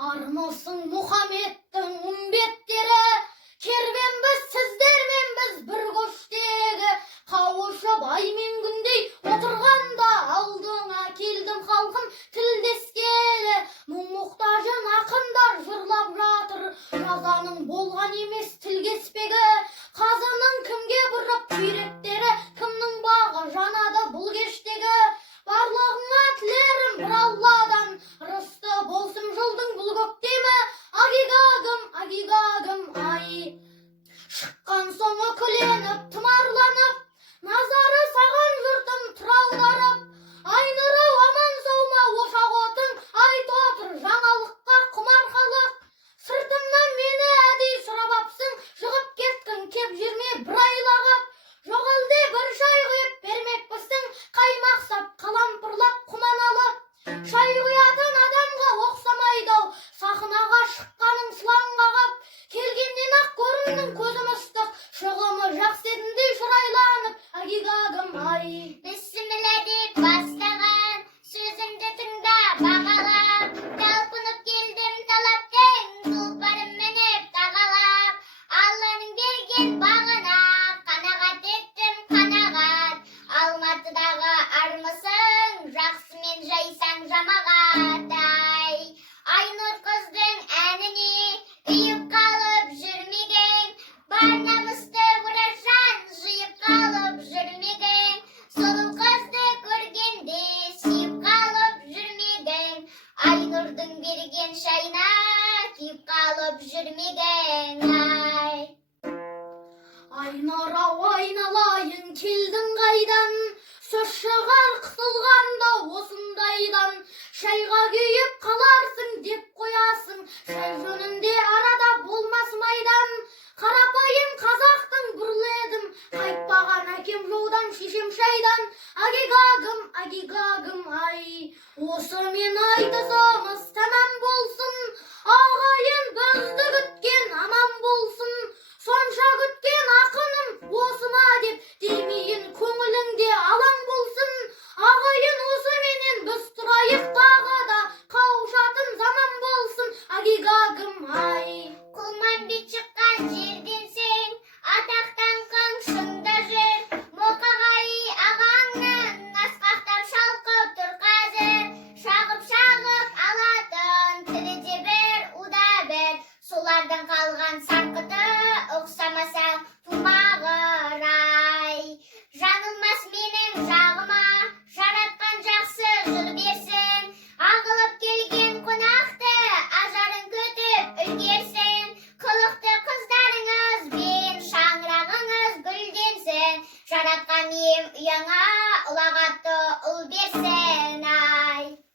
Armısың Мұхаммедтің үмбеттері, кербенбіз сіздермен біз бір көштегі, қауышып ай мен күндей отырғанда алдыңа келдім халқым тілдескелі. Мұң-мұқтажын ақындар жырлап жатыр, жазаның болған емес тілгеспегі, қазының кімге бұрып күйректері, кімнің бағы жанады бұл кештегі. Барлығыңа тілерім бір Алладан, рысты болсын жылдың бұл көктемі. Агигагым, агигагым, ай. Шыққан соң үкіленіп, тұмарланып, назары саған жұртым тұраударып. Айнұрау аман соума ошақ отың, айт отыр жаңалыққа құмар халық. Сыртымнан мені әдей сұрап апсың, шығып кеттің кеп жүрме бір айлағып. Жоқ әлде бір шай құйып бермекпісің, қаймақ сап қалампырлап құман алып. Шай құятын адамға оқсамайды-ау, сахнаға шыққаның сылаң қағып. Келгеннен ақ көріндің көзім ыстық, шығымы жақсы едіндей шырайланып. Агигагым, ай. Бісміллә деп бастаған сөзімді тыңда бағалап, талпынып келдім талаптың тұлпарым мініп тағалап. Алланың берген бағына қанағат еттім қанағат. Алматыдағы армысың, жақсымен жайсаң жамағат-ай. Айнұр қыздың әніне үйіп қалып жүрмеген, бар намысты бұражан жиып қалып жүрмеген. Сұлу қызды көргенде сүйіп қалып жүрмеген, Айнұрдың берген шайына күйіп қалып жүрмеген, ай. Айнар-ау айналайын келдің қайдан, сөз шығар қысылғанда осындайдан. Шайға күйіп қаларсың деп қоясың, шай жөнінде арада болмас майдан. Қарапайым қазақтың бұрледім, қайтпаған әкем жаудан шешем шайдан. Агигагым, агигагым, ай. Осы мен айтысымыз тәмам болсын, ағайын бізді күткен аман болсын. Сонша күткен ақыным осы ма деп демейін, көңіліңде алаң болсын. Ағайын осы менен біз тұрайық тағы да, қауышатын заман болсын. Агигагым, ай. Құлманбет шыққан жерден сен, атақтан қыңшында жүр. Моқағай ағаңның асқақтап шалқып тұр қазір. Шағып алатын тілі де бір, уда бір. Солардан қалған сарқыты ұқсамасаң тумағыр-ай. Жанылмас менің жағыма, жаратқан жақсы жыр берсін. Ағылып келген қонақты ажарын күтіп үлгерсін. Қылықты қыздарыңыз бен шаңырағыңыз гүлденсін. Жаратқан ем ұяңа ұлағатты ұл берсін.